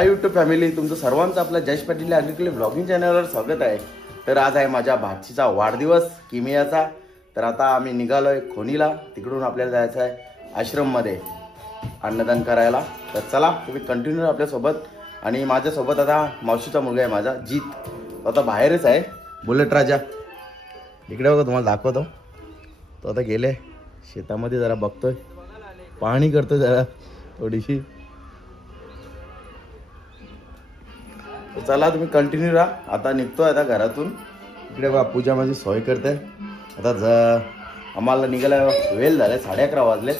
Hi YouTube family, तुमचं सर्वांचं आपल्या जयेश पाटील ॲग्रिकल्चर ब्लॉगिंग चॅनलवर स्वागत आहे। तर आज आहे माझ्या भाचीचा वाढदिवस किमियाचा। तर आता आम्ही निघालोय खोनीला, तिकडून आपल्याला जायचं आहे आश्रममध्ये अन्नदान करायला। तर चला तुम्ही कंटिन्यू आपल्यासोबत। आणि माझ्यासोबत आता मावशीचा मुलगा आहे माझा जीत, आता बाहेरच आहे। बुलेट राजा इकडे बघा, तुम्हाला दाखवतो। तो आता गेले शेतामध्ये, जरा बघतोय, पाहणी करतोय जरा थोडीशी। तर चला तुम्ही कंटिन्यू राहा। आता निघतोय आता घरातून, इकडे बघा पूजा माझी सोय करते। आता आम्हाला निघायला वेळ झाले, 11:30 वाजले।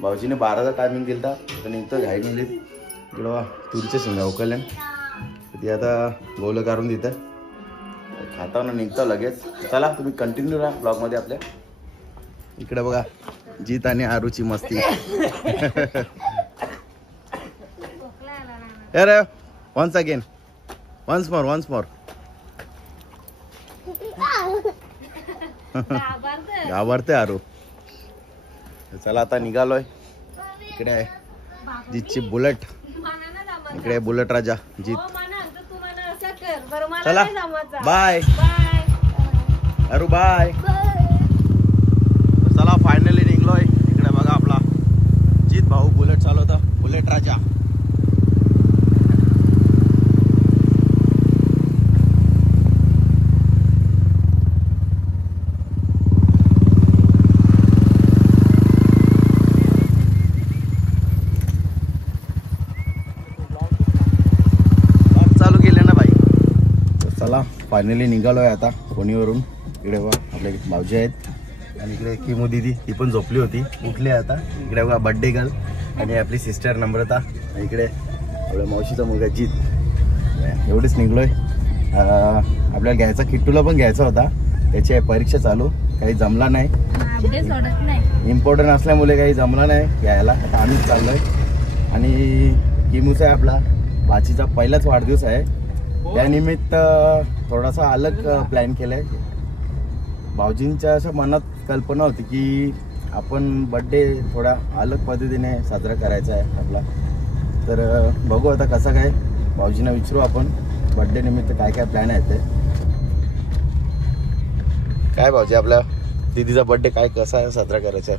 भाऊजीने 12चा टायमिंग दिला, तर निघतो घाई मिळली। इकडे बघा तुरीचे शेंगा उकळले, ती आता गोल काढून देते, खाताना निघतो लगेच। चला तुम्ही कंटिन्यू राहा ब्लॉगमध्ये आपल्या। इकडे बघा जीत आणि आरूची मस्ती। अरे वन्स अगेन, वन्स मोर घाबरते आरू। चला आता निघालोय। इकडे आहे जीतची बुलेट, इकडे बुलेट राजा जीत। चला बाय अरू, बाय। चला फायनली निघलोय। इकडे बघा आपला जीत भाऊ बुलेट चालवता, बुलेट राजा। फायनली निघालोय आता कोणीवरून। इकडे बघा आपले भाऊजी आहेत, आणि इकडे किमू दीदी, ती पण झोपली होती, उठली आता। इकडे बघा बर्थडे गर्ल आणि आपली सिस्टर नम्रता, आणि इकडे आपल्या मावशीचा मुलगा जीत। एवढेच निघलोय। आपल्याला घ्यायचा, किट्टूला पण घ्यायचा होता, त्याची परीक्षा चालू, काही जमला नाही, इम्पॉर्टंट असल्यामुळे काही जमला नाही घ्यायला। आता आम्हीच चाललोय। आणि किमूचा आहे आपला भाचीचा पहिलाच वाढदिवस आहे, त्यानिमित्त थोडासा अलग प्लॅन केलाय। भाऊजींच्या अशा मनात कल्पना होती की आपण बर्थडे थोडा अलग पद्धतीने साजरा करायचा आहे आपला। तर बघू आता कसं काय, भाऊजींना विचारू आपण बर्थडे निमित्त काय काय प्लॅन आहे ते। काय भाऊजी, आपल्या दीदीचा बर्थडे काय कसा साजरा करायचा?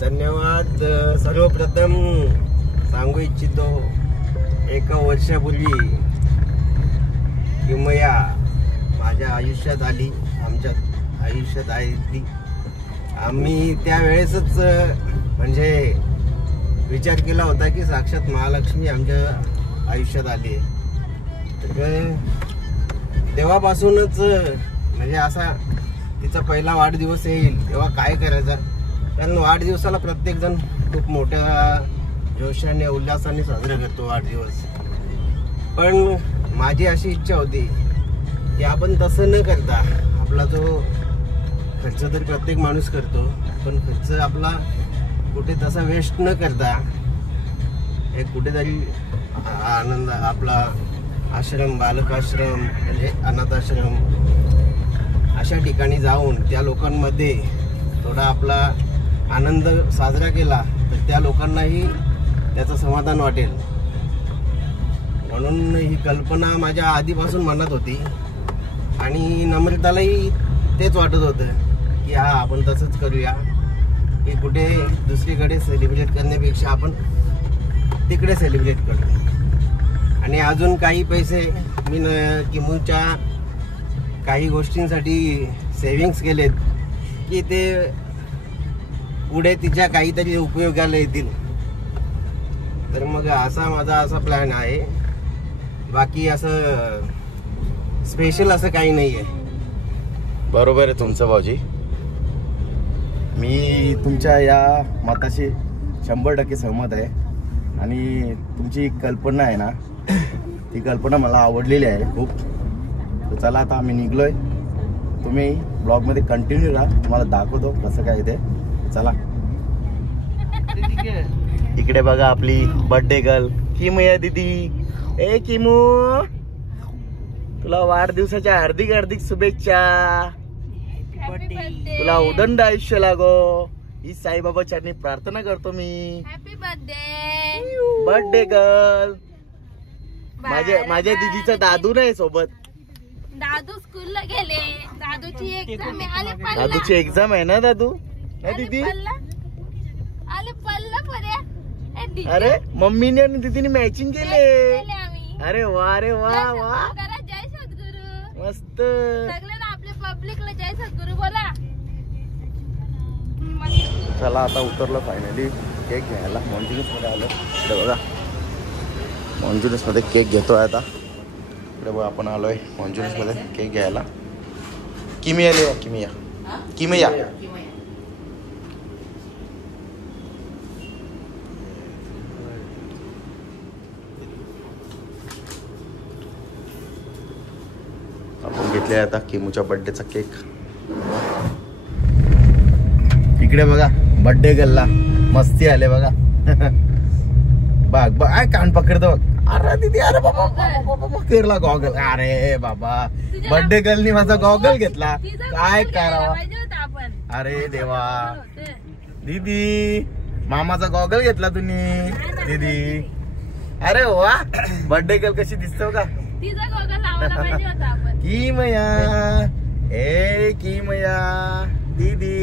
धन्यवाद। सर्वप्रथम सांगू इच्छितो, एका वर्षापूर्वी किमया माझ्या आयुष्यात आली, आमच्या आयुष्यात आली। आम्ही त्यावेळेसच म्हणजे विचार केला होता की साक्षात महालक्ष्मी आमच्या आयुष्यात आली। तर तेव्हापासूनच म्हणजे असा तिचा पहिला वाढदिवस येईल तेव्हा काय करायचा, कारण वाढदिवसाला प्रत्येकजण खूप मोठ्या जोशाने उल्हासाने साजरा करतो वाढदिवस। पण माझी अशी इच्छा होती की आपण तसं न करता, आपला जो खर्च तर प्रत्येक माणूस करतो, पण खर्च आपला कुठे तसा वेस्ट न करता एक कुठेतरी आनंद, आपला आश्रम, बालकाश्रम म्हणजे अनाथाश्रम, अशा ठिकाणी जाऊन त्या लोकांमध्ये थोडा आपला आनंद साजरा केला तर त्या लोकांनाही त्याचं समाधान वाटेल। म्हणून ही कल्पना माझ्या आधीपासून मनात होती, आणि नम्रतालाही तेच वाटत होतं की हा आपण तसंच करूया, की कुठे दुसरीकडे सेलिब्रेट करण्यापेक्षा आपण तिकडे सेलिब्रेट करू। आणि अजून काही पैसे मी किमूच्या काही गोष्टींसाठी सेविंग्स केलेत की ते पुढे तिच्या काहीतरी उपयोगाला येतील। तर मग असा माझा असा प्लॅन आहे, बाकी असं स्पेशल असं काही नाही आहे। बरोबर आहे तुमचं भाऊजी, मी तुमच्या या मताशी 100% सहमत आहे। आणि तुमची कल्पना आहे ना, ती कल्पना मला आवडलेली आहे खूप। तर चला आता आम्ही निघलोय, तुम्ही ब्लॉगमध्ये कंटिन्यू राहा, तुम्हाला दाखवतो कसं काय ते। चला इकडे बघा आपली बर्थडे गर्ल किमया दीदी। ए किमू, तुला वाढदिवसाच्या हार्दिक हार्दिक शुभेच्छा। तुला उदंड आयुष्य लागो, ही साईबाबा चरणी प्रार्थना करतो मी। Happy birthday. Birthday girl. माझ्या दीदीचा दादू नाही सोबत. दादू स्कूलला गेले. दादूची एक्झाम आले. दादूची एक्झाम आहे ना दादू. नाही दीदी. आले पल्ला पर्या. अरे मम्मीने आणि दीदीने मॅचिंग केले. आम्ही. अरे वा रे वा वा जय सद्गुरू. मस्त. सगळ्यांना आपल्या पब्लिकला जय सद्गुरू बोला. चला आता उतरलो फायनली केक घ्यायला. मॉन्जिनस मध्ये आलो. इकडे बघा मॉन्जिनस मध्ये केक घेतोय आता. इकडे बघा आपण आलोय मॉन्जिनस मध्ये केक घ्यायला. किमिया ले किमिया किमिया. आपण घेतले आता किमूच्या बर्थडेचा केक. इकडे बघा बर्थडे गर्लला मस्ती आले बघा. बघ बघ कान पकडतो बघ. अरे दीदी अरे बाबा केरला गॉगल. अरे बाबा बर्थडे गर्लनी माझा गॉगल घेतला. काय करावा. अरे देवा दीदी मामाचा गॉगल घेतला तुम्ही दीदी. अरे वा बर्थडे गर्ल कशी दिसतो का. की मया ए की मया दीदी.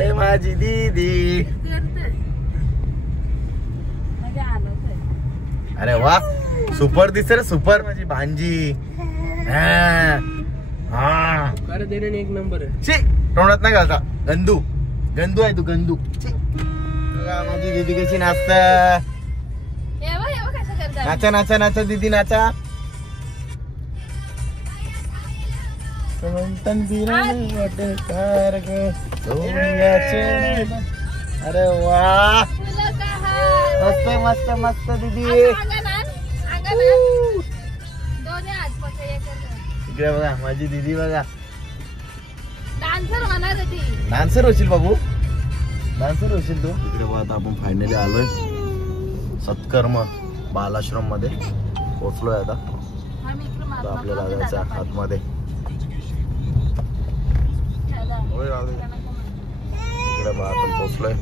ए माझी दीदी. अरे वा सुपर दिसते रे सुपर. माझी भांजी. एक नंबर आहे. तोंडात नाही घालता. गंदू गंदू आहे तू गंदू. माझी दीदी कशी नाचत. नाचा नाचा नाचा दीदी नाचा. अरे वा मस्त मस्त मस्त दीदी. इकडे बघा माझी दीदी बघा. डान्सर होशील बाबू. डान्सर होशील तू. इकडे बघा आता आपण फायनली आलोय सत्कर्म बालाश्रम मध्ये पोहोचलोय आता. आपल्याला जायचं आतमध्ये. इकडे बघा आपण पोहोचलोय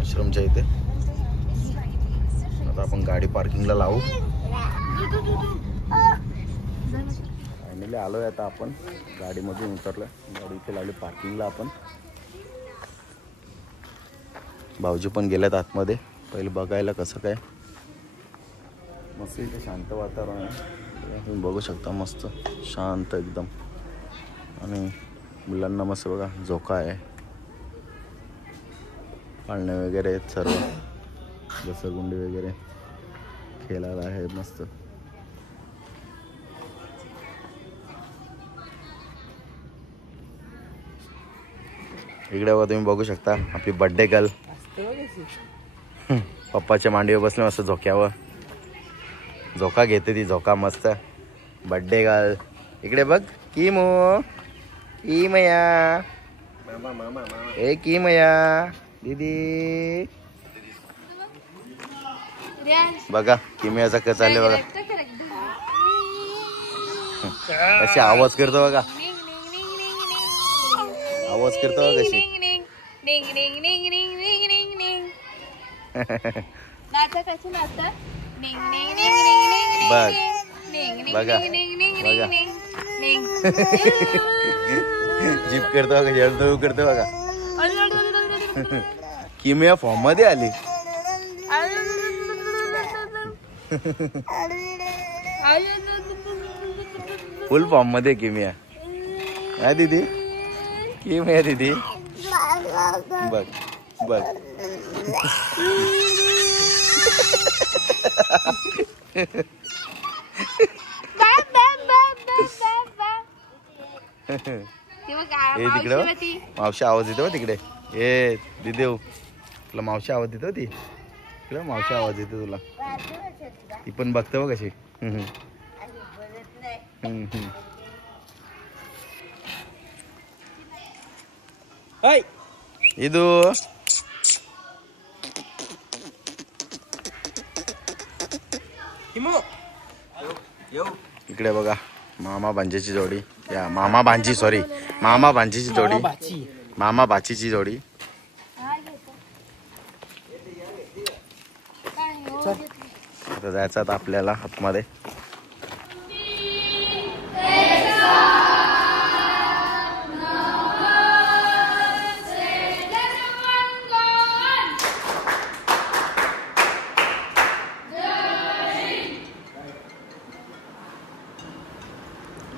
आश्रमच्या इथे. आता आपण गाडी पार्किंगला लावू. फायनली आलोय आता आपण गाडीमधून उतरलोय. गाडी इथे लावली पार्किंगला आपण. भाऊजी पण गेल्यात आतमध्ये. पहिले बघायला कसं काय. मस्त इथे शांत वातावरण आहे. तुम्ही बघू शकता मस्त शांत एकदम. आणि मुलांना मस्त बघा झोका आहे. पाळणे वगैरे आहेत सर्व. घसरगुंडी वगैरे खेळायला आहे मस्त. इकडे बघा तुम्ही बघू शकता आपली बर्थडे गर्ल पप्पाच्या मांडीवर बसले मस्त झोक्यावर. झोका घेते ती झोका मस्त. बर्थडे गर्ल इकडे बघ. किमो की मया ए की मया दीदी. बघा किमयाचा कस चालले बघा. कशी आवाज करतो बघा. आवाज करतो बघा कशी. बघ बघा बघा जीप करतो बघा. जळतो करतो बघा. किमया फॉर्म मध्ये आली. फुल फॉर्म मध्ये किमया. हा दीदी किमया दीदी. बघ बघ ए तिकडे मावशी आवाज येतो तिकडे. ए दीदी तुला मावशी आवाज देतो. ती तुला मावशी आवाज येतो तुला. ती पण बघते बघ कशी. इदू इकडे बघा मामा भांजेची जोडी. या मामा भांजी सॉरी मामा भांजीची जोडी. मामा भाचीची जोडी. आता जायचं आता आपल्याला आतमध्ये.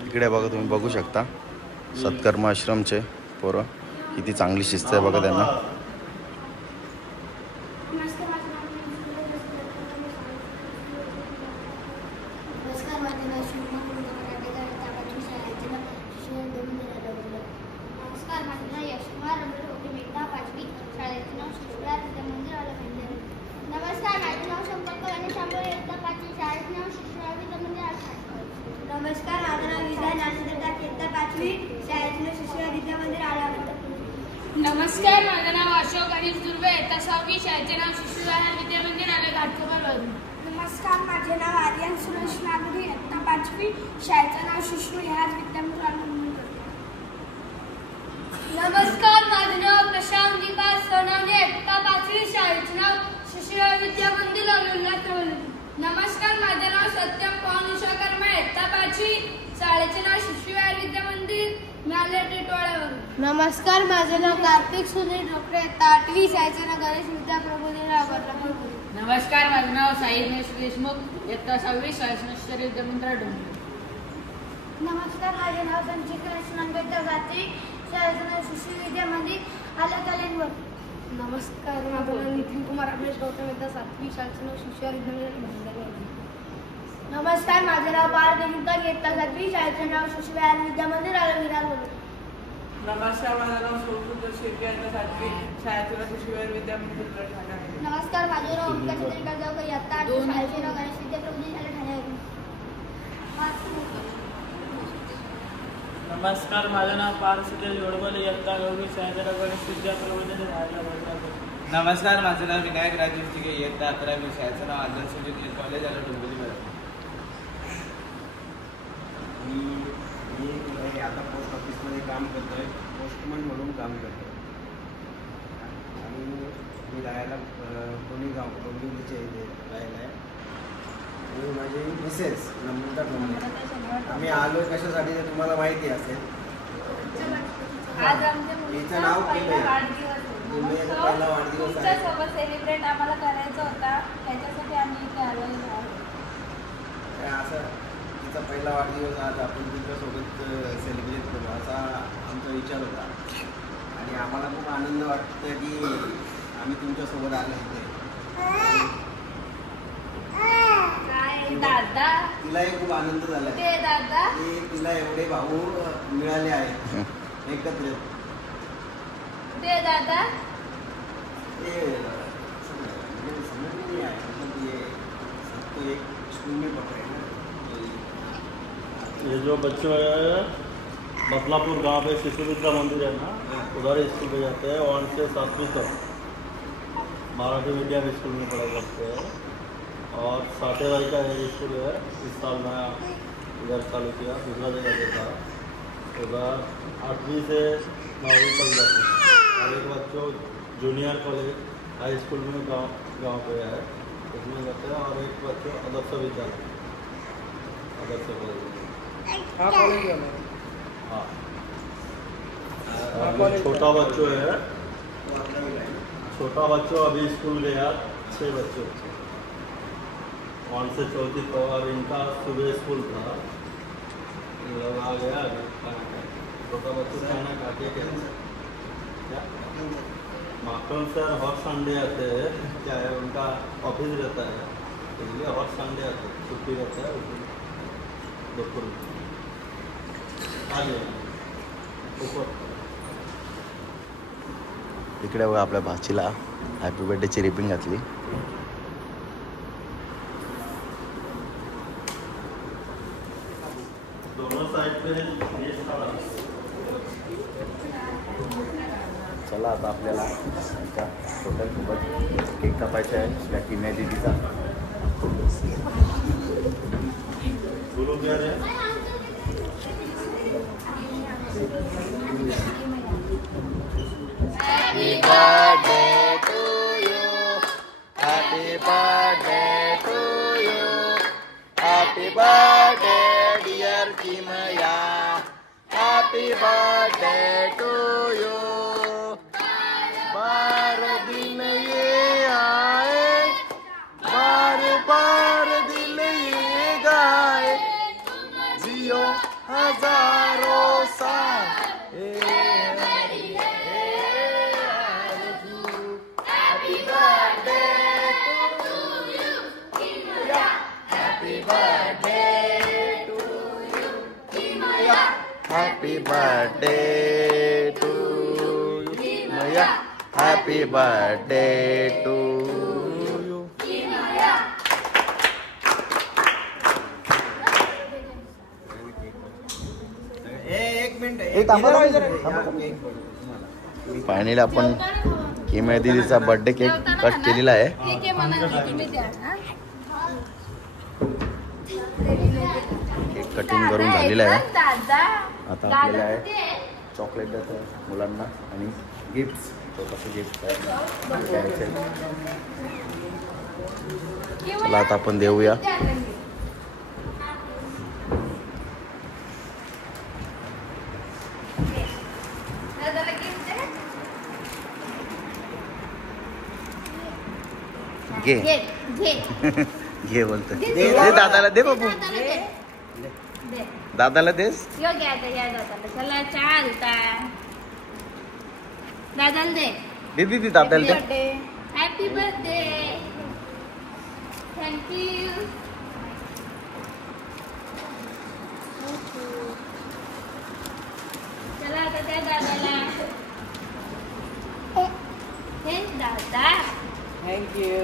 इकडे बघा, तुम्ही बघू शकता सत्कर्म आश्रमचे पोरं, किती चांगली शिस्त आहे बघा त्यांना. नमस्कार, माझं नाव विजय नाशिकचा इयत्ता 5वी शाळेतून शिशु विद्या मंदिर आला होता. नमस्कार, माझं नाव अशोक गणेश दुर्वे, इयत्ता 6वी, शाळेचे नाव शिशु विद्या मंदिर आले घाटकोपरवरून. नमस्कार, माझे नाव आर्यन सुरेश नागरी, इयत्ता 5वी, शाळेचं नाव शिशु विद्या मंदिर आला. नमस्कार, माझे नाव प्रशांत दीपा सोनवणे, इयत्ता 5वी, शाळेचे नाव शिशु विद्या मंदिर आले. नमस्कार, माझे नाव सत्यम पवन उषाकर्मा, इयत्ता 5वी, शाळेचे नाव शिशु विद्या मंदिर मिळाले टिटवाळ्यावरून. नमस्कार, माझे नाव कार्तिक सुनील डोकरे, इयत्ता 8वी, शाळेचं नाव गणेश विद्या प्रबोधिनी. नमस्कार, माझे नाव साई गणेश देशमुख, इयत्ता 6वी, शाळेचे नाव शिशु विद्या मंदिर डोंबिवली. नमस्कार, माझे नाव संचित कृष्ण, इयत्ता 7वी, शाळेचं नाव शिशु विद्या मंदिर आलं. नमस्कार, माझं नाव नितीन कुमार अभ्यास गौतम, इयत्ता 7वी, शाळेचे नाव शिशु विद्या मंदिर. नमस्कार, माझे नाव पार्थ देशमुख, इयत्ता 7वी, शाळेचे नाव शिशु विद्या मंदिर आलं विरार. नमस्कार, माझं नाव सोमसूत्र शेट्टी, इयत्ता 7वी, शाळेचे नाव शिशु विद्या मंदिर ठाणे. नमस्कार, माझे नाव ओमकार चंद्रकांत जावकर, इयत्ता 8वी, शाळेचे नाव गणेश विद्या प्रबोधिनी ठाणे. नमस्कार, माझं नाव पार्थ सुरेश गोडबोले, इयत्ता 9वी, शाळेचे नाव गणेश विद्या प्रबोधिनी ठाणे. नमस्कार, माझं नाव विनायक राजेश तिघे, इयत्ता 11वी, शाळेचं नाव आदर्श ज्योती कॉलेज आलं डोंबिवलीमध्ये. मी आता पोस्ट ऑफिसमध्ये काम करतोय, पोस्टमन म्हणून काम करतोय. आणि मी राहायला गाव डोंबिवलीच्या इथे राहायला आहे. आणि माझी मिसेस नम्रता डोंबिवली. आम्ही आलो कशासाठी ते तुम्हाला माहिती असेल. आज आमच्या तिचं नाव पहिला केलंय. वाढदिवस पहिला वाढदिवस आहे. तुमच्यासोबत सेलिब्रेट आम्हाला करायचा होता, त्याच्यासाठी आम्ही इथे आलेलो आहोत. असं तिचा पहिला वाढदिवस आज आपण तुमच्यासोबत सेलिब्रेट करू असा आमचा विचार होता. आणि आम्हाला खूप आनंद वाटतं की आम्ही तुमच्यासोबत आलो इथे. दादा, तिलाही खूप आनंद झाला ते दादा, की तिला एवढे भाऊ मिळाले आहेत एकत्र. ते दादा, ते समज नहीं आया, मतलब ये सबको एक स्कूल में पकड़े ना. ये जो बच्चे हैं बदलापुर गांव पे शिशु विद्या मंदिर है ना, उधर स्कूल पे जाते हैं. 1 से 7वीं तक मराठी मीडियम स्कूल में पढ़ाई करते हैं. और साटेबाई का एक स्कूल है, इस साल नया इधर चालू किया, दूसरा जगह देता. उधर 8वीं से 9वीं तक जाते हैं. और एक बच्चों जूनियर कॉलेज हाई स्कूल में गाँव पे है, उसमें जाते हैं. और एक बच्चों आदर्श विद्यालय, आदर्श कॉलेज. हा कॉलेज आहे. हाँ, अभी छोटा बच्चों है, छोटा बच्चों अभी स्कूल गया, 6 बच्चे 1 से 4वीं तो. और इनका सुबह स्कूल था, लोग आ गया. छोटा बच्चों खाना खा के क्या माखन सर हर संडे आते हैं. क्या है, उनका ऑफिस रहता है, इसलिए हर संडे आते हैं, छुट्टी रहता है दोपहर में. इकडे बघा आपल्या भाचीला हॅपी बर्थडेची रिबिन घातली. दोनों साइड पे चला आता आपल्याला हॉटेलसोबत केक कापायचा आहे आपल्या किम्या दिदीचा. बोलो क्या रे. Happy birthday to you. Happy birthday happy birthday dear Kimaya, happy birthday to you. बार दिन ये आए, बार बार दिल ये गाए, जियो हजारों साल। हैप्पी बर्थडे टू यू किमया, हैप्पी बर्थडे टू यू किमया, हैप्पी बर्थडे टू यू किमया, हैप्पी बर्थडे टू यू किमया। एक मिनिट फायनली आपण किमया दीदीचा बर्थडे केक कट केलेला आहे। ठीक आहे म्हणा तुम्ही द्या हा? केक कटिंग करून झालेलं आहे। दादा आता आपल्याला आहे चॉकलेट द्यायचं मुलांना आणि गिफ्ट, छोटंसं गिफ्ट द्यायचं। चला आता आपण देऊया। दादाला गिफ्ट घे घे घे घे बोलतो, दे दादाला, दे बाबू, दे दादाला देस। यो घ्या आता या दादाला, चला चालता दादाला दे। दे दीदी दादाला दे। Happy birthday, thank you. चला आता त्या दादाला, हे दादा थँक्यू.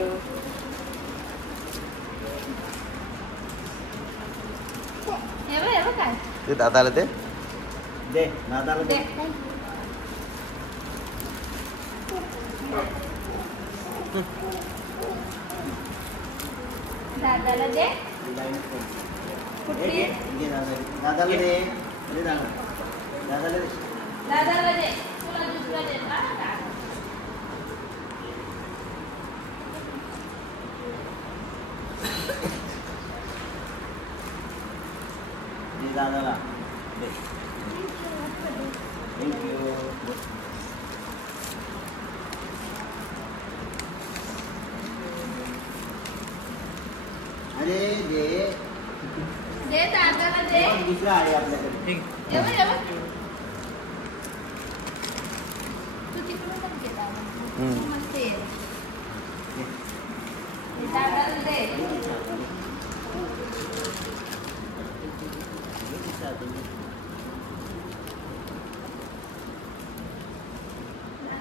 हे बघ काय ते दादाला दे, दे दादाला दे दे. दादाला दे कुठली दादाला दे. दे दादा. दादाला दे. दादाला दे तुला दुसरा दे का दे दादाला. दे. Thank you. अरे दे. दे दादाला दे दुसरा आहे आपल्याकडे. हे बघ तू तिकडून पण घे दादा. तू मस्त ये. हे दादाला दे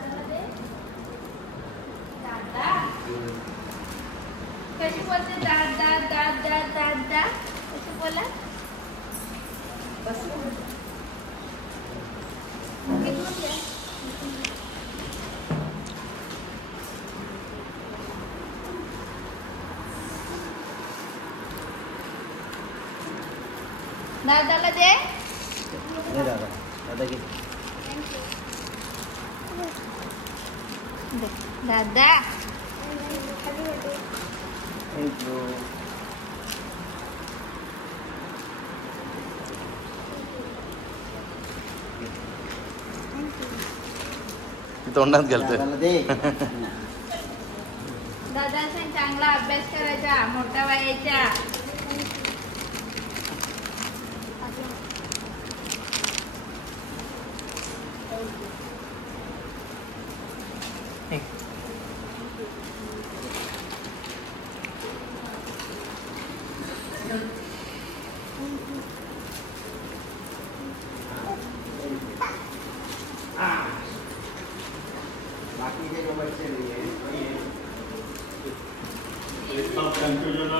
दादाला दे. दादा कशी बोलते दादा दादा दादा कशी बोला दादाला दे दे दादा. दादा घे. दादा Thank you. तोंडात घालतोय. दादाला दे. दादा चांगला अभ्यास करायचा मोठा व्हायचा बाकीचे जो बच्चे नहीं है कन्फ्युजन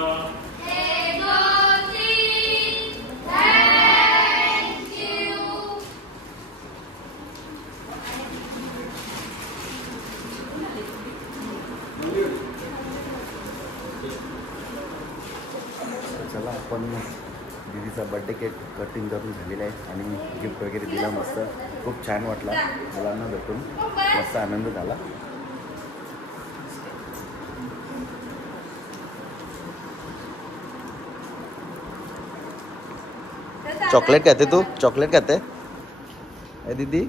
चला आपण दीदीचा बर्थडे केक कटिंग करून झालेला आहे आणि गिफ्ट वगैरे दिला मस्त. खूप छान वाटला मुलांना भेटून, मस्त आनंद झाला. चॉकलेट खाते तू? चॉकलेट खाते ए दीदी?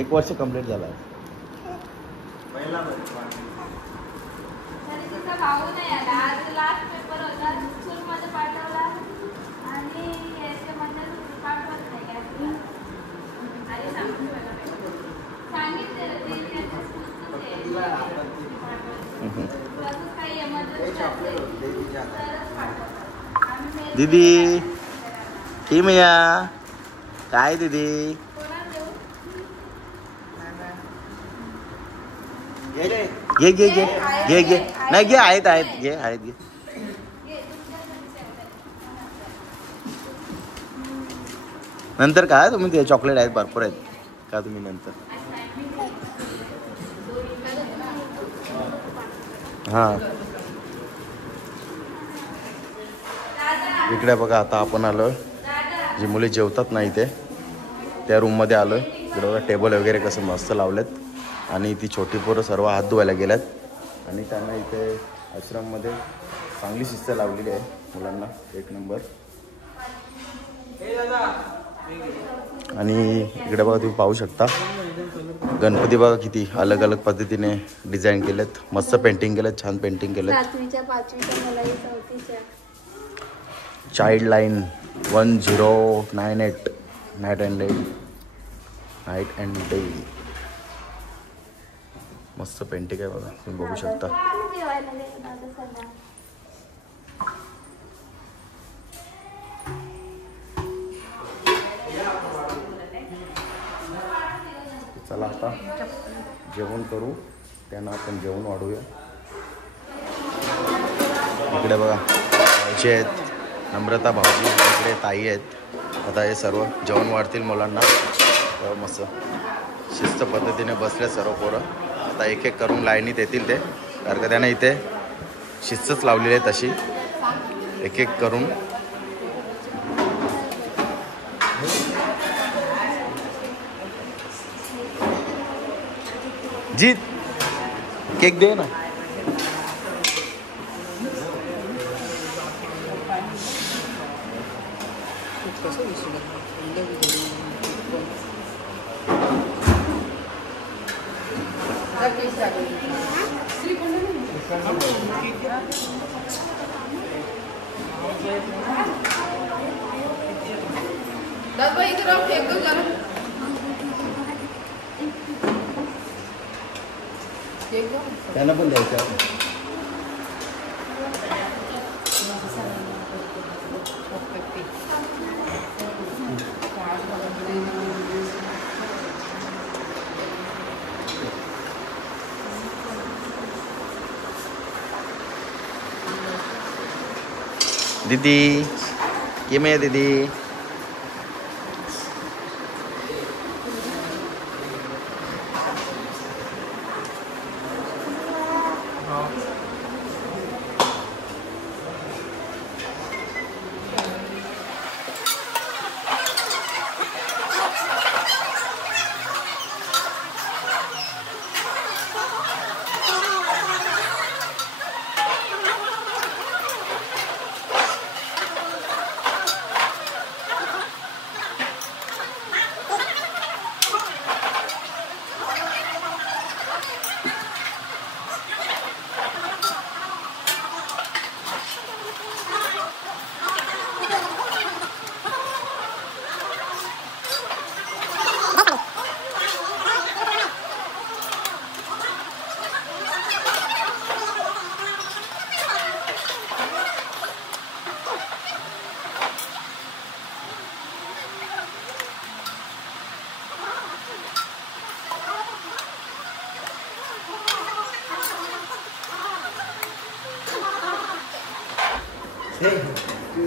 एक वर्ष कंप्लीट झाला. पहिला तरी तिचा भाऊ नाही आला. आज लास्ट पेपर होता, स्कूलमध्ये पाठवला आणि याच्यामध्ये पाठवत नाही काय. आणि सांगितलेलं ते त्यांच्या स्कूलचं काही एमर्जन्सी असेल तरच पाठवतात. आम्ही दीदी की मैया काय दीदी? कोणाला देऊ? घे घे घे घे घे नाही घे आहेत आहेत घे आहेत घे. नंतर काय तुम्ही ते चॉकलेट आहेत भरपूर आहेत का तुम्ही नंतर. हां इकडे बघा आता आपण आलो जी मुले जेवतात ना इथे त्या रूममध्ये आलो. इकडे बघा टेबल वगैरे कसं मस्त लावलेत आणि ती छोटी पोरं सर्व हात धुवायला गेल्यात आणि त्यांना इथे आश्रममध्ये चांगली शिस्त लावलेली आहे मुलांना एक नंबर. आणि इकडे बघा तुम्ही पाहू शकता गणपती बघा किती अलग अलग पद्धतीने डिझाईन केलेत. मस्त पेंटिंग केलेत, छान पेंटिंग केलेत. 7वीच्या 5वीच्या मुलाही 4थीच्या. Child line 1098 night and day. मस्त पेंटिंग आहे बघा तुम्ही बघू शकता. चला आता जेवण करू, त्यांना आपण जेवण वाढूया. इकडे बघा भाऊजी आहेत, नम्रता भाऊजी, इकडे ताई आहेत. आता हे सर्व जेवण वाढतील मुलांना. मस्त शिस्त पद्धतीने बसले सर्व पोरं. आता एक एक करून लाईनीत येतील ते, कारण का त्याने इथे शिस्तच लावलेली आहे तशी. एक एक करून जीत केक दे ना. त्यांना पण द्यायचं. दीदी ये मैं दीदी.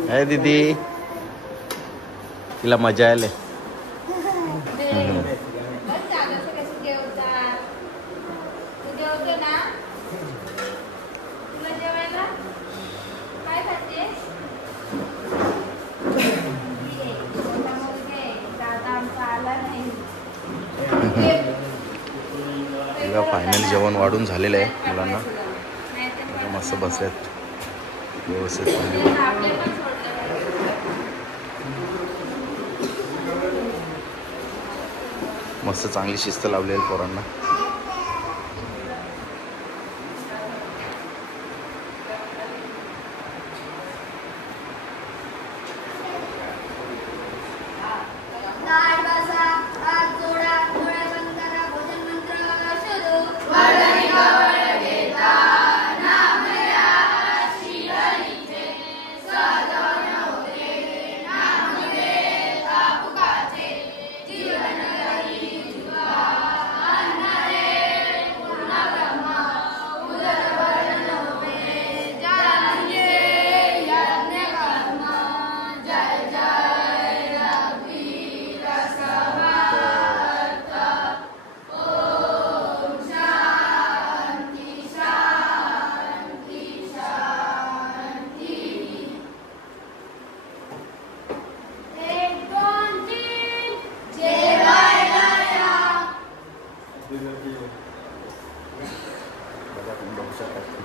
है दीदी तिला मजा आले. बघा फायनल जेवण वाढून झालेलं आहे मुलांना. बघा मस्त बसल्यात व्यवस्थित. मस्त चांगली शिस्त लावली आहे पोरांना.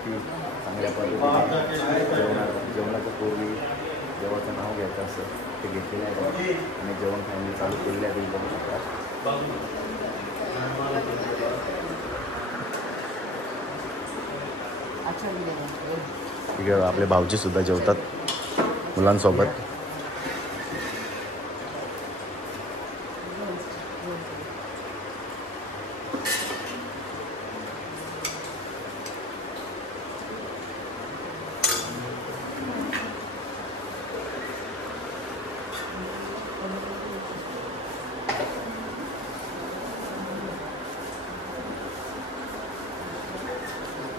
किती चांगल्या पद्धतीने जेवणाच्या पूर्वी देवाचं नाव घ्यायचं असं ते घेतलेलं आहे आणि जेवण फॅमिली चालू केलेलं आहे. बघू शकता. इकडे आपले भाऊजी सुद्धा जेवतात मुलांसोबत.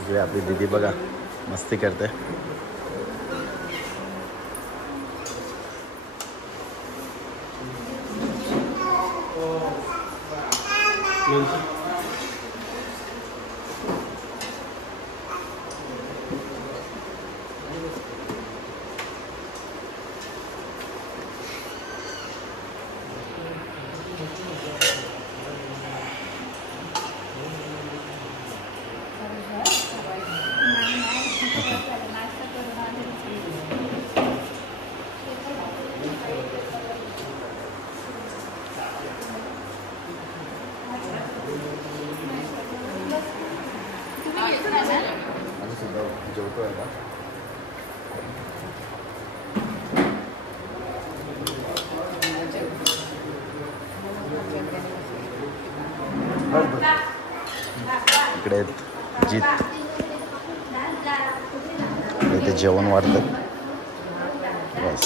इकडे आपली दीदी बघा मस्ती करते. आम्ही सुद्धा जेवतो आहे का. इकडे जीत इथे जेवण वाढतं. बस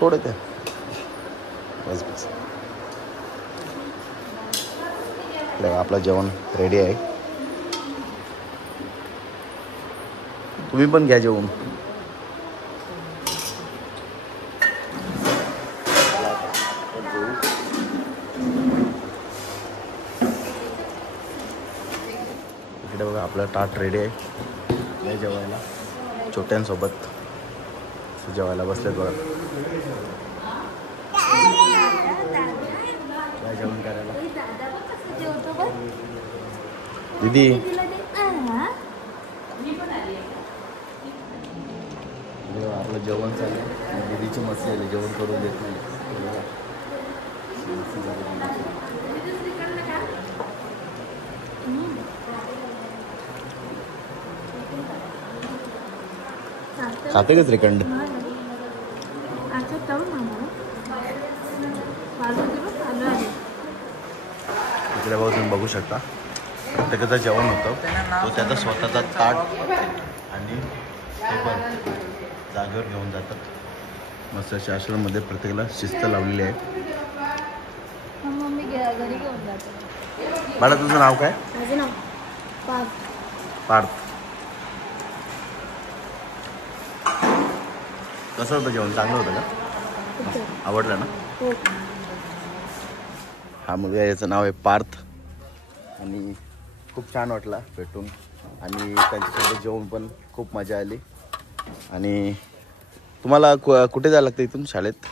थोडं ते बस बस. आपलं जेवण रेडी आहे. तुम्ही पण घ्या जेवण. इकडे बघा आपलं ताट रेडी आहे जेवायला. छोट्यांसोबत जेवायला बसलेत बघा. काय जेवण करायला दीदी. आपलं जेवण चाललं. दीदीची मस्ती आली जेवण करून देत नाही. खाते का श्रीखंड. इकडे बघा तुम्ही बघू शकता प्रत्येकाचं जेवण होतं. तो त्याचा स्वतःचा ताट आणि टेबल जागेवर घेऊन जातात. मस्त अशा आश्रममध्ये प्रत्येकाला शिस्त लावलेली आहे. बाळा तुझं नाव काय. माझं नाव पार्थ. कसं होतं जेवण. चांगलं होतं का. आवडलं ना. हो. हा मुलगा याचं नाव आहे पार्थ आणि खूप छान वाटला भेटून आणि त्यांच्यासोबत जेवण पण खूप मजा आली. आणि तुम्हाला कुठे जायला लागतं इथून शाळेत.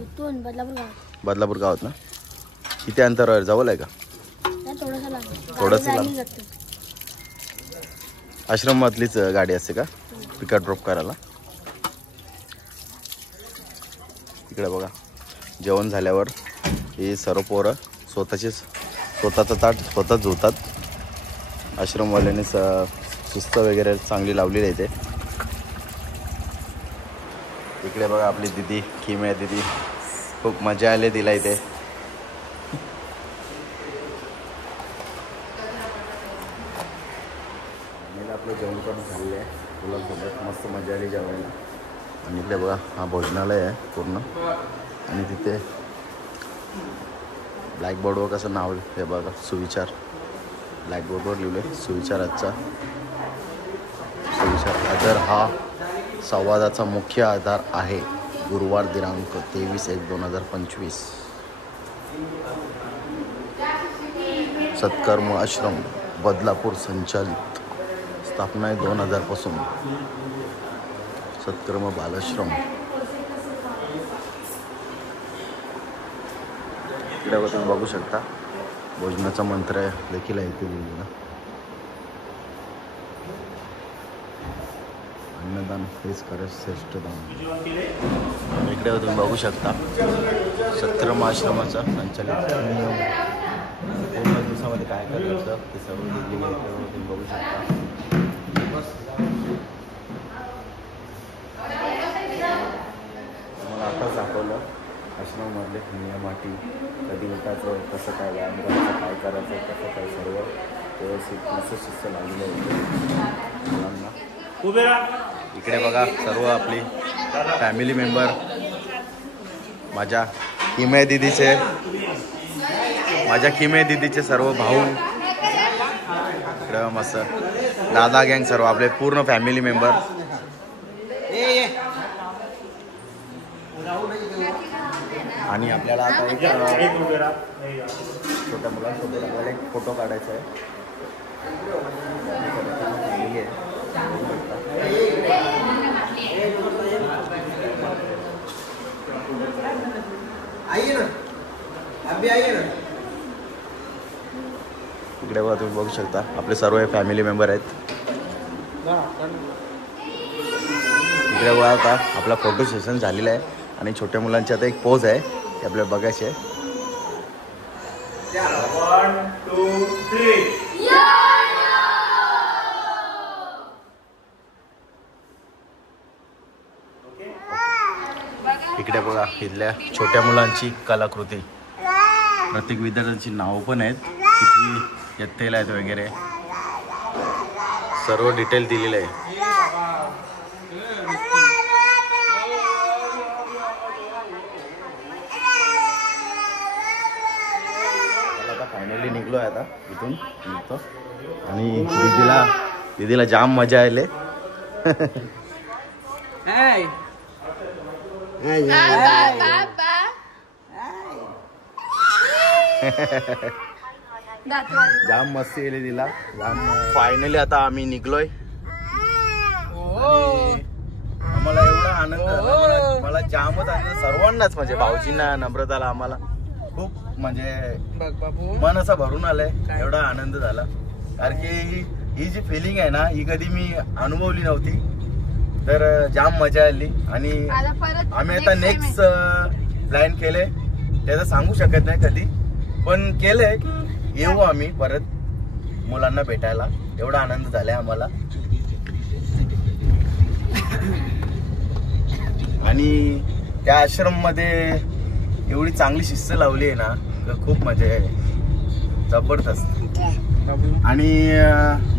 इथून बदलापूर गावात ना. किती अंतरावर जवळ आहे का. थोडंसं लांब. थोडंसं लांब. गाडी जाते. आश्रमातलीच गाडी असते का पिकअप ड्रॉप करायला? इकडे बघा जेवण झाल्यावर ही सर्व पोरं स्वतःचं ताट स्वतःच धुतात. आश्रमवाल्याने शिस्त वगैरे चांगली लावलेली आहे. इकडे बघा आपली दिदी किमया दिदी, खूप मजा आली तिला इथे. आपलं जेवण करून झालेलं आहे मुलांसोबत, मस्त मजा आली जेवायला. आणि इकडे बघा हा भोजनालय आहे पूर्ण. आणि तिथे ब्लॅकबोर्डवर कसं नाव हे बघा सुविचार, ब्लॅकबोर्डवर लिहिलं आहे सुविचाराचा. सुविचार आधार हा संवादाचा मुख्य आधार आहे. गुरुवार दिनांक 23/1/2025. सत्कर्म आश्रम बदलापूर संचालित. स्थापना आहे 2000 पासून. सत्कर्म बालाश्रम. इकडे तुम्ही बघू शकता भोजनाचा मंत्र देखील आहे इथे लिहिलेला. अन्नदान हेच खरंच श्रेष्ठ दान. इकडे तुम्ही बघू शकता सत्कर्म आश्रमाचा संचालित नियम, पूर्ण दिवसामध्ये काय करायचं ते सर्व लिहिलेलं आहे. तुम्ही बघू शकता. मला आताच दाखवलं आश्रमामधले नियम अटी, कधी उठायचं, कसं काय व्यायाम करायचं, काय करायचं, कसं काय सर्व व्यवस्थित शिस्त लागलेलं आहे मुलांना. इकडे बघा सर्व आपली फॅमिली मेंबर, माझ्या किमया दिदीचे सर्व भाऊ, इकडे मस्त दादा गँग, सर्व आपले पूर्ण फॅमिली मेंबर. आणि आपल्याला आता एक छोट्या मुलांसोबत आपल्याला एक फोटो काढायचा आहे. इकडे बघा तुम्ही बघू शकता आपले सर्व फॅमिली मेंबर आहेत. इकडे बघा आता आपला फोटो सेशन झालेला आहे आणि छोट्या मुलांची आता एक पोज आहे ते आपल्याला बघायची आहे. 1, 2, 3. इकडे बघा इथल्या छोट्या मुलांची कलाकृती, प्रत्येक विद्यार्थ्यांची नावं पण आहेत, किती इयत्तेला आहेत वगैरे सर्व डिटेल दिलेलं आहे. आता फायनली निघलो आहे आता इथून निघतो. आणि दीदीला जाम मजा आली. जाम मस्ती केली तिला जाम. फायनली आता आम्ही निघलोय. आम्हाला एवढा आनंद झाला, मला जामच आनंद, सर्वांनाच म्हणजे भाऊजींना, नम्रताला, आम्हाला खूप म्हणजे मन असं भरून आलंय. एवढा आनंद झाला कारण की ही जी फिलिंग आहे ना ही कधी मी अनुभवली नव्हती. तर जाम मजा आली. आणि आम्ही आता नेक्स्ट प्लॅन केले, त्याचं सांगू शकत नाही कधी, पण केलंय येऊ आम्ही परत मुलांना भेटायला. एवढा आनंद झालाय आम्हाला. आणि त्या आश्रम मध्ये एवढी चांगली शिस्त लावली आहे ना, खूप मजा आहे, जबरदस्त. आणि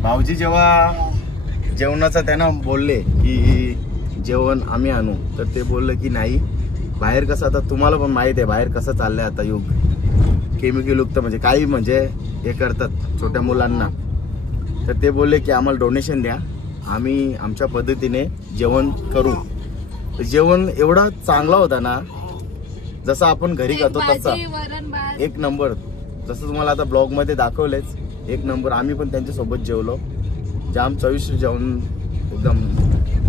भाऊजी जेव्हा जेवणाचं त्यांना बोलले की जेवण आम्ही आणू, तर ते बोलले की नाही, बाहेर कसं आता तुम्हाला पण माहित आहे बाहेर कसं चाललंय आता युग, केमिकल युक्त म्हणजे काही म्हणजे हे करतात छोट्या मुलांना. तर ते बोलले की आम्हाला डोनेशन द्या, आम्ही आमच्या पद्धतीने जेवण करू. जेवण एवढा चांगला होता ना, जसं आपण घरी करतो तसा एक नंबर. जसं तुम्हाला आता ब्लॉग मध्ये दाखवलेच, एक नंबर. आम्ही पण त्यांच्या सोबत जेवलो, जाम चविष्ट जेवण, एकदम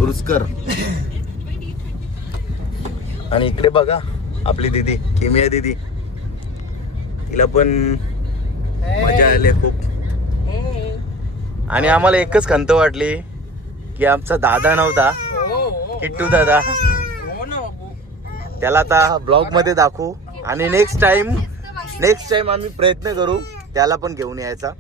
रुचकर. आणि इकडे बघा आपली दीदी किमया दीदी, तिला पण मजा आली खूप. आणि आम्हाला एकच खंत वाटली की आमचा दादा नव्हता, किट्टू दादा. त्याला आता ब्लॉग मध्ये दाखवू आणि नेक्स्ट टाइम आम्ही प्रयत्न करू त्याला पण घेऊन यायचा.